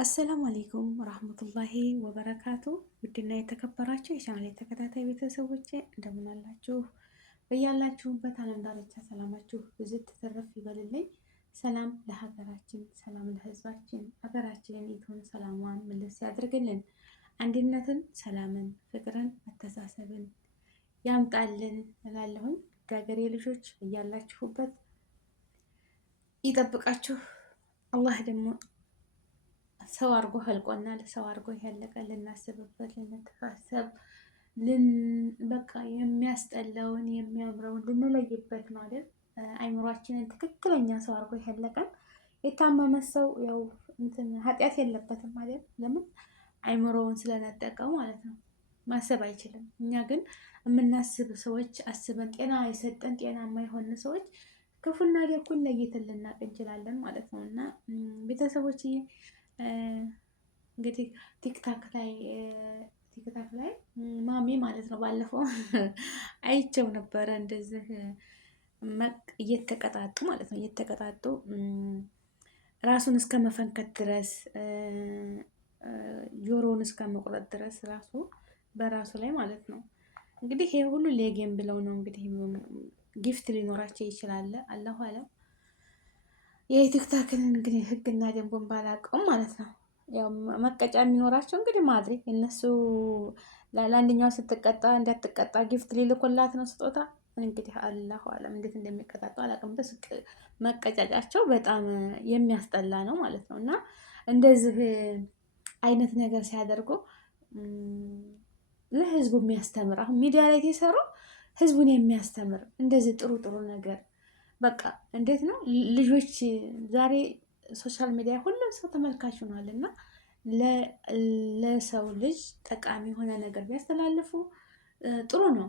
አሰላሙ አሌይኩም ረህመቱላሂ ወበረካቱ። ውድና የተከበራችሁ የቻናሌ ተከታታይ ቤተሰቦቼ እንደምን አላችሁ? በያላችሁበት ዓለም ዳርቻ ሰላማችሁ ብዝት ተተረፍ ይበልልኝ። ሰላም ለሀገራችን፣ ሰላም ለሕዝባችን። ሀገራችንን ኢትዮን ሰላሟን ምልስ ያድርግልን። አንድነትን፣ ሰላምን፣ ፍቅርን፣ መተሳሰብን ያምጣልን እላለሁኝ። የሀገሬ ልጆች በያላችሁበት ይጠብቃችሁ። አላህ ደግሞ ሰው አድርጎ ህልቆናል። ሰው አድርጎ ያለቀ ልናስብበት ልንተሳሰብ በቃ የሚያስጠላውን የሚያምረውን ልንለይበት ነው አይደል? አይምሯችንን ትክክለኛ ሰው አድርጎ ያለቀን። የታመመ ሰው ያው እንትን ኃጢአት የለበትም አይደል? ለምን አይምሮውን ስለነጠቀው ማለት ነው። ማሰብ አይችልም። እኛ ግን የምናስብ ሰዎች አስበን ጤና የሰጠን ጤናማ የሆነ ሰዎች ክፉና ደጉን ለይተን ልናቅ እንችላለን ማለት ነው። እና ቤተሰቦች እንግዲህ ቲክታክ ላይ ማሜ ማለት ነው ባለፈው አይቸው ነበረ እንደዚህ እየተቀጣጡ ማለት ነው እየተቀጣጡ ራሱን እስከ መፈንከት ድረስ ጆሮውን እስከ መቁረጥ ድረስ ራሱ በራሱ ላይ ማለት ነው። እንግዲህ ይሄ ሁሉ ሌጌም ብለው ነው እንግዲህ ጊፍት ሊኖራቸው ይችላል። አላሁ አለም። የቲክታክን እንግዲህ ህግና ደንቡን ባላውቀውም ማለት ነው ያው መቀጫ የሚኖራቸው እንግዲህ ማድረግ እነሱ ለአንደኛው ስትቀጣ እንዳትቀጣ ጊፍት ሊልኩላት ነው ስጦታ። እንግዲህ አላሁ አለም እንዴት እንደሚቀጣጡ አላውቅም። በስ መቀጫጫቸው በጣም የሚያስጠላ ነው ማለት ነው። እና እንደዚህ አይነት ነገር ሲያደርጉ ለህዝቡ የሚያስተምር አሁን ሚዲያ ላይ የሰሩ ህዝቡን የሚያስተምር እንደዚህ ጥሩ ጥሩ ነገር በቃ እንዴት ነው ልጆች ዛሬ ሶሻል ሚዲያ ሁሉም ሰው ተመልካች ሆኗል። እና ለሰው ልጅ ጠቃሚ የሆነ ነገር ቢያስተላልፉ ጥሩ ነው።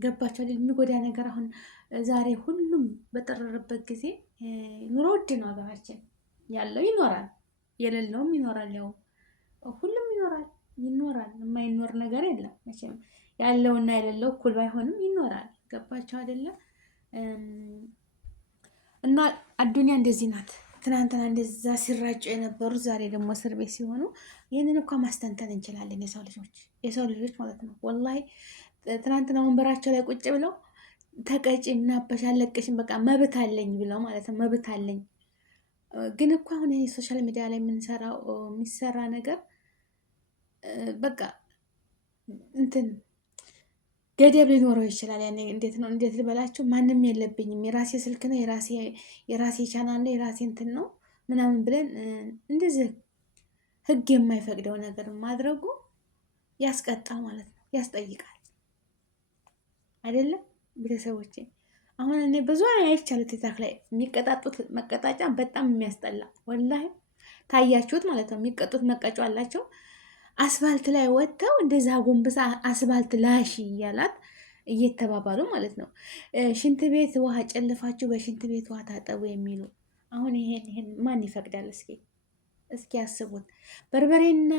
ገባቸው የሚጎዳ ነገር አሁን ዛሬ ሁሉም በጠረረበት ጊዜ ኑሮ ውድ ነው። ሀገራችን ያለው ይኖራል፣ የሌለውም ይኖራል። ያው ሁሉም ይኖራል። የማይኖር ነገር የለም መቼም። ያለውና የሌለው እኩል ባይሆንም ይኖራል። ገባቸው አይደለም? እና አዱኒያ እንደዚህ ናት። ትናንትና እንደዛ ሲራጩ የነበሩት ዛሬ ደግሞ እስር ቤት ሲሆኑ ይህንን እኮ ማስተንተን እንችላለን። የሰው ልጆች ማለት ነው። ወላሂ ትናንትና ወንበራቸው ላይ ቁጭ ብለው ተቀጭ ምናበሽ አለቅሽም በቃ መብት አለኝ ብለው ማለት ነው። መብት አለኝ ግን እኮ አሁን ይሄ ሶሻል ሚዲያ ላይ የሚሰራ ነገር በቃ እንትን ገደብ ሊኖረው ይችላል። ያኔ እንዴት ልበላችሁ፣ ማንም የለብኝም የራሴ ስልክ ነው የራሴ ቻናል ነው የራሴ እንትን ነው ምናምን ብለን እንደዚህ ህግ የማይፈቅደው ነገር ማድረጉ ያስቀጣል ማለት ነው፣ ያስጠይቃል አይደለም ቤተሰቦቼ? አሁን እኔ ብዙ አይቻለሁ ቲክታክ ላይ የሚቀጣጡት መቀጣጫ በጣም የሚያስጠላ ወላሂ። ታያችሁት ማለት ነው። የሚቀጡት መቀጮ አላቸው። አስፋልት ላይ ወጥተው እንደዛ ጎንብሳ አስፋልት ላሺ እያላት እየተባባሉ ማለት ነው። ሽንት ቤት ውሃ ጨልፋችሁ በሽንት ቤት ውሃ ታጠቡ የሚሉ አሁን ይሄን ማን ይፈቅዳል? እስኪ ያስቡት። በርበሬና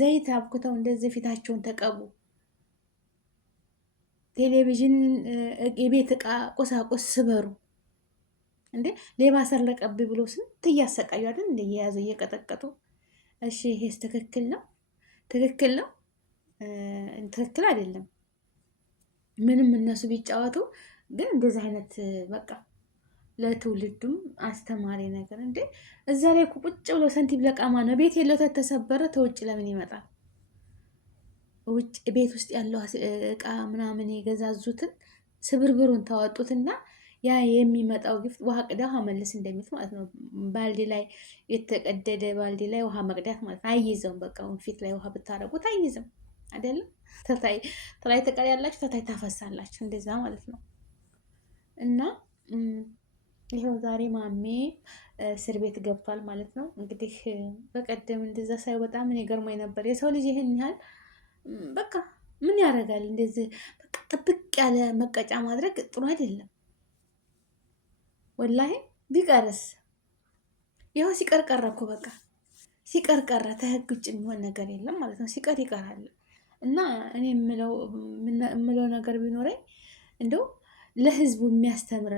ዘይት አብኩተው እንደዚህ ፊታቸውን ተቀቡ። ቴሌቪዥን፣ የቤት እቃ ቁሳቁስ ስበሩ። እንዴ ሌባ ሰረቀብኝ ብሎ ስንት እያሰቃዩ አይደል? እንደ እየያዙ እየቀጠቀጡ። እሺ ይሄስ ትክክል ነው? ትክክል ነው? ትክክል አይደለም። ምንም እነሱ ቢጫወቱ ግን እንደዚህ አይነት በቃ ለትውልዱም አስተማሪ ነገር። እንዴ እዛ ላይ ቁጭ ብሎ ሰንቲም ለቃማ ነው። ቤት የለው ተተሰበረ ተውጭ ለምን ይመጣል? ውጭ ቤት ውስጥ ያለው እቃ ምናምን የገዛዙትን ስብርብሩን ታወጡትና ያ የሚመጣው ግፍት ውሃ ቅዳ ውሃ መልስ እንደሚት ማለት ነው። ባልዲ ላይ የተቀደደ ባልዲ ላይ ውሃ መቅዳት ማለት ነው። አይይዘውም። በቃ ፊት ላይ ውሃ ብታረጉት አይይዝም አይደለም። ተላይ ተቀዳ ያላችሁ ተታይ ታፈሳላችሁ። እንደዛ ማለት ነው። እና ይሄው ዛሬ ማሜ እስር ቤት ገብቷል ማለት ነው። እንግዲህ በቀደም እንደዛ ሳይ በጣም እኔ ገርሞኝ ነበር። የሰው ልጅ ይህን ያህል በቃ ምን ያደርጋል? እንደዚህ በቃ ጥብቅ ያለ መቀጫ ማድረግ ጥሩ አይደለም። ወላሂ ቢቀርስ ይኸው ሲቀር ቀረ እኮ በቃ ሲቀር ቀረ። ተህግ ውጭ የሚሆን ነገር የለም ማለት ነው። ሲቀር ይቀራል። እና እኔ የምለው ነገር ቢኖረኝ እንደው ለህዝቡ የሚያስተምር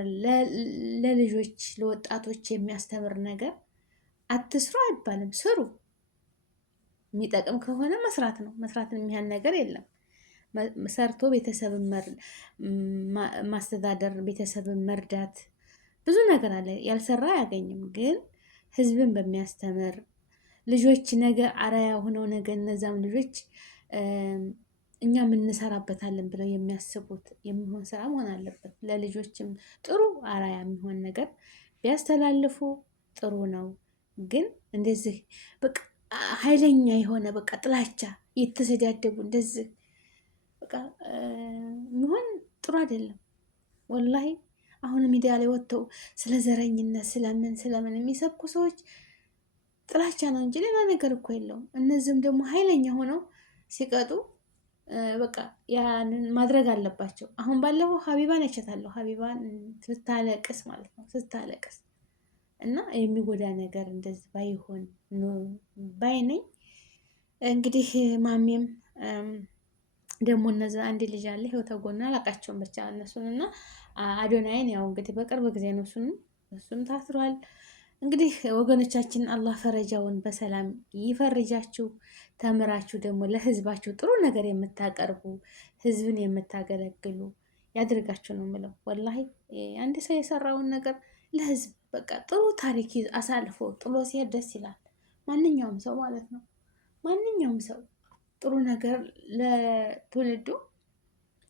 ለልጆች ለወጣቶች የሚያስተምር ነገር አትስሩ አይባልም፣ ስሩ። የሚጠቅም ከሆነ መስራት ነው። መስራትን የሚያህል ነገር የለም። ሰርቶ ቤተሰብን ማስተዳደር፣ ቤተሰብን መርዳት ብዙ ነገር አለ። ያልሰራ አያገኝም። ግን ህዝብን በሚያስተምር ልጆች ነገ አራያ ሆነው ነገ እነዛም ልጆች እኛም እንሰራበታለን ብለው የሚያስቡት የሚሆን ስራ መሆን አለበት። ለልጆችም ጥሩ አራያ የሚሆን ነገር ቢያስተላልፉ ጥሩ ነው። ግን እንደዚህ በቃ ኃይለኛ የሆነ በቃ ጥላቻ የተሰዳደቡ እንደዚህ በቃ የሚሆን ጥሩ አይደለም። ወላሂ አሁን ሚዲያ ላይ ወጥተው ስለ ዘረኝነት ስለምን የሚሰብኩ ሰዎች ጥላቻ ነው እንጂ ሌላ ነገር እኮ የለውም። እነዚህም ደግሞ ኃይለኛ ሆነው ሲቀጡ በቃ ያንን ማድረግ አለባቸው። አሁን ባለፈው ሀቢባን አይቻታለሁ። ሀቢባን ስታለቅስ ማለት ነው ስታለቅስ እና የሚጎዳ ነገር እንደዚህ ባይሆን ባይ ነኝ። እንግዲህ ማሜም ደግሞ እነዛ አንድ ልጅ አለ ህይወት ተጎና አላቃቸውም ብቻ እነሱን እና አዶናይን ያው እንግዲህ በቅርብ ጊዜ ነው እሱም ታስሯል። እንግዲህ ወገኖቻችን አላህ ፈረጃውን በሰላም ይፈርጃችሁ። ተምራችሁ ደግሞ ለህዝባችሁ ጥሩ ነገር የምታቀርቡ ህዝብን የምታገለግሉ ያድርጋችሁ ነው የምለው። ወላሂ አንድ ሰው የሰራውን ነገር ለህዝብ በቃ ጥሩ ታሪክ አሳልፎ ጥሎ ሲሄድ ደስ ይላል። ማንኛውም ሰው ማለት ነው። ማንኛውም ሰው ጥሩ ነገር ለትውልዱ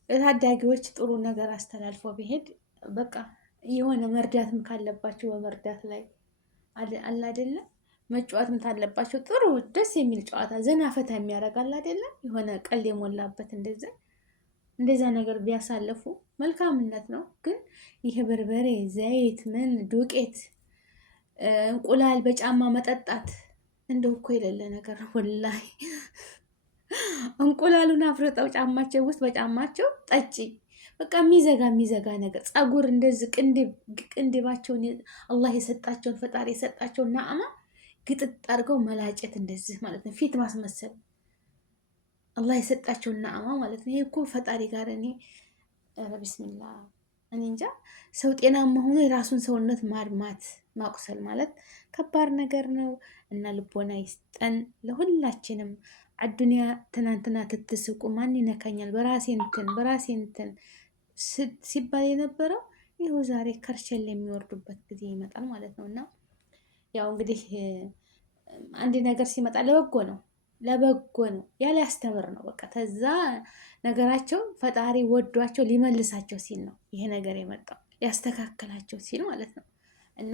ለታዳጊዎች ጥሩ ነገር አስተላልፎ ቢሄድ በቃ የሆነ መርዳትም ካለባቸው በመርዳት ላይ አለ አይደለም፣ መጫወትም ካለባቸው ጥሩ ደስ የሚል ጨዋታ ዘና ፈታ የሚያደርግ አለ አይደለም፣ የሆነ ቀልድ የሞላበት እንደዛ ነገር ቢያሳልፉ መልካምነት ነው። ግን ይሄ በርበሬ፣ ዘይት፣ ምን ዱቄት፣ እንቁላል በጫማ መጠጣት እንደው እኮ የሌለ ነገር ወላሂ። እንቁላሉን አፍርጠው ጫማቸው ውስጥ በጫማቸው ጠጪ በቃ የሚዘጋ ነገር ፀጉር እንደዚህ ቅንድባቸውን አላህ የሰጣቸውን ፈጣሪ የሰጣቸውን ናዕማ ግጥጥ አድርገው መላጨት እንደዚህ ማለት ነው። ፊት ማስመሰል አላህ የሰጣቸውን ናዕማ ማለት ነው። ይሄ እኮ ፈጣሪ ጋር እኔ ቢስሚላ እኔ እንጃ። ሰው ጤናማ ሆኖ የራሱን ሰውነት ማድማት ማቁሰል ማለት ከባድ ነገር ነው እና ልቦና ይስጠን ለሁላችንም። አዱንያ ትናንትና ትትስቁ ማን ይነካኛል በራሴ እንትን ሲባል የነበረው ይኸው ዛሬ ከርቸል የሚወርዱበት ጊዜ ይመጣል ማለት ነው። እና ያው እንግዲህ አንድ ነገር ሲመጣ ለበጎ ነው ያለ ያስተምር ነው። በቃ ተዛ ነገራቸው ፈጣሪ ወዷቸው ሊመልሳቸው ሲል ነው ይሄ ነገር የመጣው ሊያስተካከላቸው ሲል ማለት ነው። እና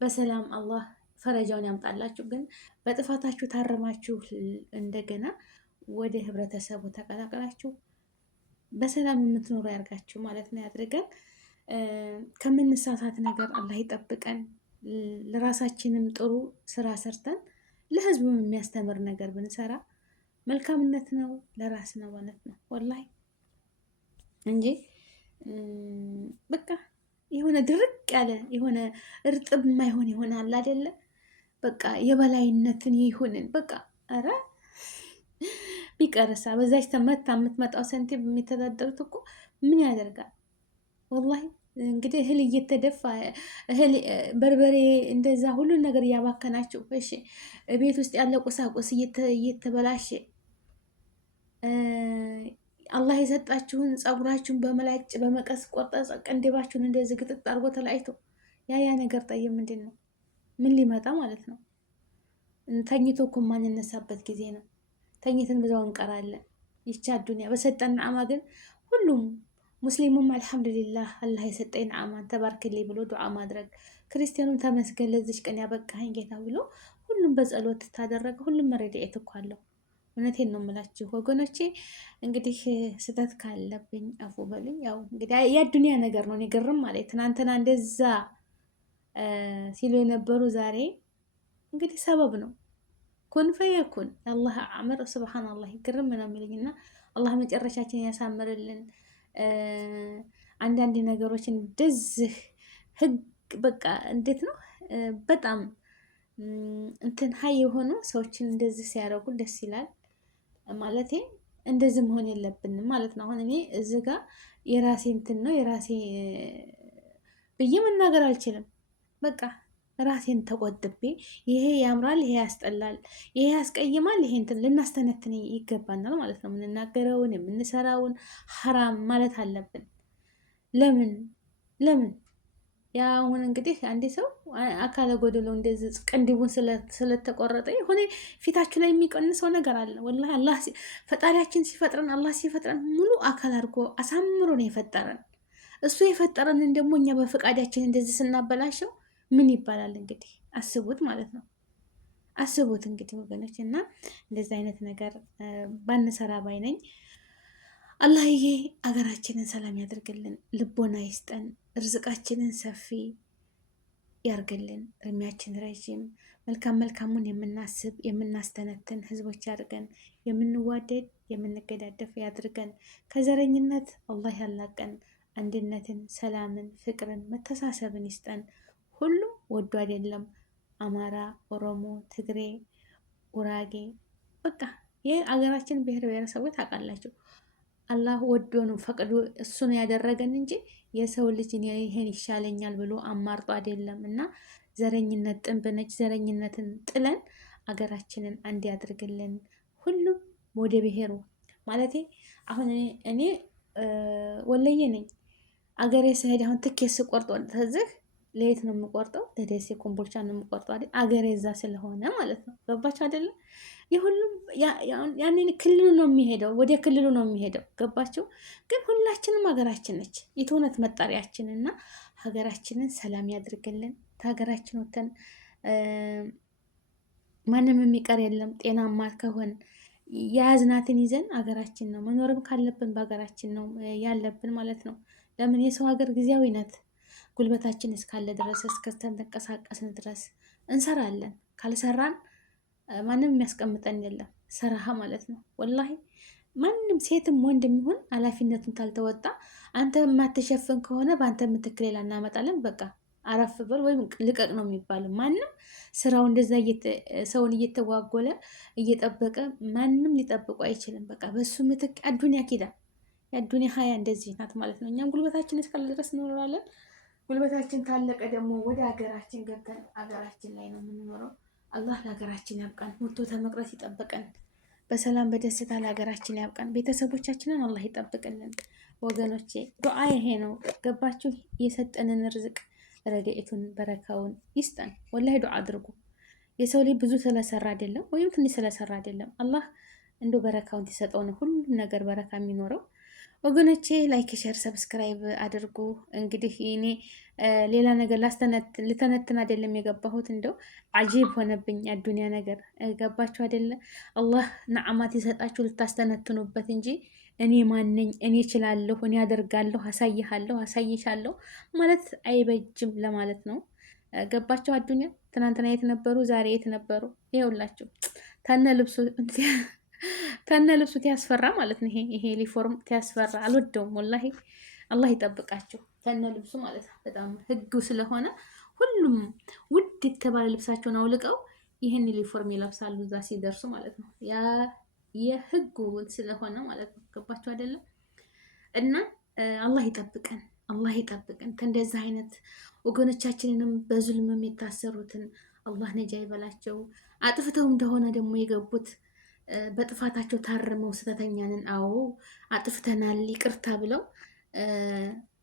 በሰላም አላህ ፈረጃውን ያምጣላችሁ። ግን በጥፋታችሁ ታረማችሁ እንደገና ወደ ህብረተሰቡ ተቀላቀላችሁ በሰላም የምትኖሩ ያርጋችሁ ማለት ነው። ያድርገን። ከምንሳሳት ነገር አላህ ይጠብቀን። ለራሳችንም ጥሩ ስራ ሰርተን ለህዝቡም የሚያስተምር ነገር ብንሰራ መልካምነት ነው፣ ለራስ ነው ማለት ነው ወላሂ እንጂ በቃ የሆነ ድርቅ ያለ የሆነ እርጥብ የማይሆን ይሆናል አይደለ? በቃ የበላይነትን ይሁንን በቃ ኧረ ቢቀርሳ በዛች ተመታ የምትመጣው ሰንቲም የሚተዳደሩት እኮ ምን ያደርጋል ወላሂ። እንግዲህ እህል እየተደፋ እህል በርበሬ እንደዛ ሁሉን ነገር እያባከናችሁ፣ እሺ ቤት ውስጥ ያለ ቁሳቁስ እየተበላሸ አላህ የሰጣችሁን ፀጉራችሁን በመላጭ በመቀስ ቆርጠ ቅንድባችሁን እንደዚህ ግጥጥ አድርጎ ተላይቶ ያ ነገር ጠይ ምንድን ነው? ምን ሊመጣ ማለት ነው? ተኝቶ እኮ ማንነሳበት ጊዜ ነው። ተኝተን በዛው እንቀራለን። ይቻ ዱንያ በሰጠን ነዓማ ግን ሁሉም ሙስሊሙም አልሐምዱሊላህ አላህ የሰጠኝ ነዓማ ተባርክልኝ ብሎ ዱዓ ማድረግ፣ ክርስቲያኑም ተመስገን ለዚች ቀን ያበቃኸኝ ጌታ ብሎ ሁሉም በጸሎት ታደረገ ሁሉም መረዳኤት እኮ አለው። እውነቴን ነው የምላችሁ ወገኖቼ። እንግዲህ ስህተት ካለብኝ አፉ በሉኝ። ያው እንግዲህ የዱንያ ነገር ነው። እኔ ግርም ማለት ትናንትና እንደዛ ሲሉ የነበሩ ዛሬ እንግዲህ ሰበብ ነው። ኩን ፈየኩን የአላህ አምር ስብሓንላህ ግርም ነው የሚለኝና አላህ መጨረሻችን ያሳምርልን። አንዳንድ ነገሮች እንደዚህ ህግ በቃ እንዴት ነው በጣም እንትን ሀይ የሆኑ ሰዎችን እንደዚህ ሲያደርጉ ደስ ይላል። ማለቴ እንደዚህ መሆን የለብንም ማለት ነው። አሁን እኔ እዚህ ጋር የራሴ እንትን ነው የራሴ ብዬ መናገር አልችልም። በቃ ራሴን ተቆጥቤ ይሄ ያምራል፣ ይሄ ያስጠላል፣ ይሄ ያስቀይማል፣ ይሄ እንትን ልናስተነትን ይገባናል ማለት ነው። የምንናገረውን የምንሰራውን ሐራም ማለት አለብን። ለምን ለምን ያ አሁን እንግዲህ አንዴ ሰው አካለ ጎደሎ እንደዚህ ቅንድቡን ስለተቆረጠ የሆነ ፊታችሁ ላይ የሚቀንሰው ነገር አለ። ወላሂ አላህ ፈጣሪያችን ሲፈጥረን አላህ ሲፈጥረን ሙሉ አካል አድርጎ አሳምሮ ነው የፈጠረን። እሱ የፈጠረንን ደግሞ እኛ በፈቃዳችን እንደዚህ ስናበላሸው ምን ይባላል እንግዲህ አስቡት ማለት ነው። አስቡት እንግዲህ ወገኖች፣ እና እንደዚህ አይነት ነገር ባንሰራ ባይ ነኝ። አላህዬ አገራችንን ሰላም ያድርግልን፣ ልቦና ይስጠን፣ ርዝቃችንን ሰፊ ያርግልን፣ እድሜያችን ረዥም፣ መልካም መልካሙን የምናስብ የምናስተነትን ህዝቦች ያድርገን፣ የምንዋደድ የምንገዳደፍ ያድርገን፣ ከዘረኝነት አላህ ያላቀን፣ አንድነትን፣ ሰላምን፣ ፍቅርን፣ መተሳሰብን ይስጠን። ሁሉም ወዶ አይደለም አማራ፣ ኦሮሞ፣ ትግሬ፣ ጉራጌ በቃ ይህ አገራችን ብሔር ብሔረሰቦች ታውቃላችሁ። አላህ ወዶ ነው ፈቅዶ እሱ ነው ያደረገን እንጂ የሰው ልጅ ይሄን ይሻለኛል ብሎ አማርጦ አይደለም። እና ዘረኝነት ጥንብ ነች። ዘረኝነትን ጥለን አገራችንን አንድ ያድርግልን። ሁሉም ወደ ብሔሩ ማለቴ አሁን እኔ ወለየ ነኝ። አገሬ ስሄድ አሁን ትኬት ስቆርጦ ተዝህ ለየት ነው የምቆርጠው? ለደሴ ኮምቦልቻ ነው የምቆርጠው አይደል? አገሬ እዛ ስለሆነ ማለት ነው። ገባችሁ አይደለም? የሁሉም ያንን ክልሉ ነው የሚሄደው፣ ወደ ክልሉ ነው የሚሄደው። ገባችሁ? ግን ሁላችንም ሀገራችን ነች የትውነት መጣሪያችን እና ሀገራችንን ሰላም ያድርግልን። ከሀገራችን ወተን ማንም የሚቀር የለም። ጤናማ ከሆን የያዝናትን ይዘን ሀገራችን ነው መኖርም ካለብን በሀገራችን ነው ያለብን ማለት ነው። ለምን የሰው ሀገር ጊዜያዊ ናት። ጉልበታችን እስካለ ድረስ እስከተንቀሳቀስን ድረስ እንሰራለን። ካልሰራን ማንም የሚያስቀምጠን የለም። ሰራሃ ማለት ነው። ወላሂ ማንም ሴትም ወንድ የሚሆን ኃላፊነቱን ካልተወጣ አንተ የማትሸፍን ከሆነ በአንተ ምትክ ሌላ እናመጣለን። በቃ አረፍ በል ወይም ልቀቅ ነው የሚባለው። ማንም ስራው እንደዛ ሰውን እየተጓጎለ እየጠበቀ ማንም ሊጠብቁ አይችልም። በቃ በሱ ምትክ አዱኒያ ኪዳ የአዱኒያ ሀያ እንደዚህ ናት ማለት ነው። እኛም ጉልበታችን እስካለ ድረስ እንኖራለን። ጉልበታችን ታለቀ ደግሞ ወደ ሀገራችን ገብተን ሀገራችን ላይ ነው የምንኖረው። አላህ ለሀገራችን ያብቃን፣ ሞቶ ተመቅረት ይጠብቀን፣ በሰላም በደስታ ለሀገራችን ያብቃን፣ ቤተሰቦቻችንን አላህ ይጠብቅልን። ወገኖቼ ዱዓ ይሄ ነው። ገባችሁ? የሰጠንን ርዝቅ ረድኤቱን በረካውን ይስጠን። ወላሂ ዱዓ አድርጉ። የሰው ልጅ ብዙ ስለሰራ አይደለም ወይም ትንሽ ስለሰራ አይደለም። አላህ እንዶ በረካውን ሲሰጠው ነው ሁሉም ነገር በረካ የሚኖረው። ወገኖቼ ላይክ፣ ሼር፣ ሰብስክራይብ አድርጉ። እንግዲህ እኔ ሌላ ነገር ልተነትን አይደለም የገባሁት። እንደው አጂብ ሆነብኝ አዱኒያ ነገር። ገባችሁ አይደለ? አላህ ነዓማት ይሰጣችሁ ልታስተነትኑበት እንጂ እኔ ማነኝ፣ እኔ እችላለሁ፣ እኔ አደርጋለሁ፣ አሳይሃለሁ፣ አሳይሻለሁ ማለት አይበጅም ለማለት ነው። ገባችሁ? አዱኒያ ትናንትና የት ነበሩ? ዛሬ የት ነበሩ? ይኸውላችሁ ተነ ልብሱ ትያስፈራ ማለት ነው። ይሄ ዩኒፎርም ትያስፈራ፣ አልወደውም ወላሂ። አላህ ይጠብቃችሁ ተነ ልብሱ ማለት ነው። በጣም ህጉ ስለሆነ ሁሉም ውድ የተባለ ልብሳቸውን አውልቀው ይህን ዩኒፎርም ይለብሳሉ እዛ ሲደርሱ ማለት ነው። ያ የህጉ ስለሆነ ማለት ነው። ገባችሁ አይደለም? እና አላህ ይጠብቀን፣ አላህ ይጠብቀን ከእንደዚህ አይነት ወገኖቻችንንም በዙልምም የታሰሩትን አላህ ነጃ ይበላቸው። አጥፍተው እንደሆነ ደግሞ የገቡት በጥፋታቸው ታርመው ስህተተኛንን አዎ አጥፍተናል ይቅርታ ብለው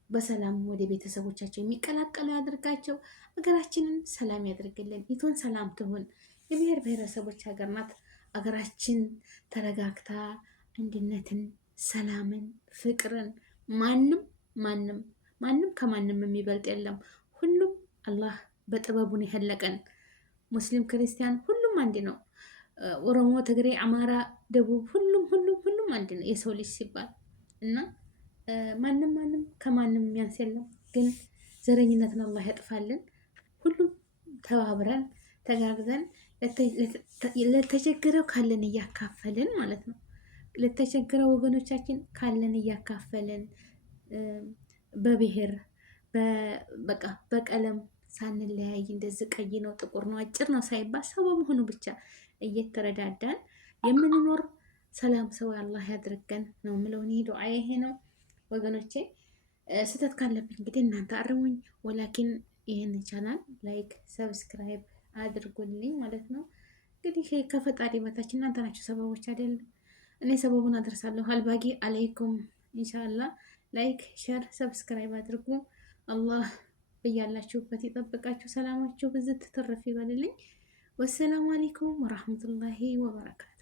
በሰላም ወደ ቤተሰቦቻቸው የሚቀላቀሉ ያድርጋቸው። ሀገራችንን ሰላም ያድርግልን። ይቱን ሰላም ትሁን። የብሔር ብሔረሰቦች ሀገር ናት። ሀገራችን ተረጋግታ አንድነትን፣ ሰላምን፣ ፍቅርን ማንም ከማንም የሚበልጥ የለም። ሁሉም አላህ በጥበቡን የኸለቀን ሙስሊም ክርስቲያን ሁሉም አንድ ነው። ኦሮሞ፣ ትግሬ፣ አማራ፣ ደቡብ ሁሉም አንድ ነው የሰው ልጅ ሲባል እና ማንም ከማንም የሚያንስ የለም። ግን ዘረኝነትን አላህ ያጥፋልን። ሁሉም ተባብረን ተጋግዘን ለተቸገረው ካለን እያካፈልን ማለት ነው። ለተቸገረው ወገኖቻችን ካለን እያካፈልን በብሔር በቃ በቀለም ሳንለያይ እንደዚህ ቀይ ነው ጥቁር ነው አጭር ነው ሳይባል ሰው በመሆኑ ብቻ እየተረዳዳን የምንኖር ሰላም ሰው አላህ ያድርገን ነው የምለው። እኔ ዱዓዬ ይሄ ነው ወገኖቼ። ስህተት ካለብኝ እንግዲህ እናንተ አርሙኝ። ወላኪን ይህን ቻናል ላይክ ሰብስክራይብ አድርጉልኝ ማለት ነው። እንግዲህ ከፈጣሪ በታች እናንተ ናቸው ሰበቦች አይደለም። እኔ ሰበቡን አደርሳለሁ። አልባጊ አለይኩም ኢንሻአላ። ላይክ ሸር ሰብስክራይብ አድርጉ። አላህ በያላችሁበት ይጠብቃችሁ። ሰላማችሁ ብዝት ትርፍ ይበልልኝ። ወሰላሙ አለይኩም ወራህመቱላሂ ወበረካቱ።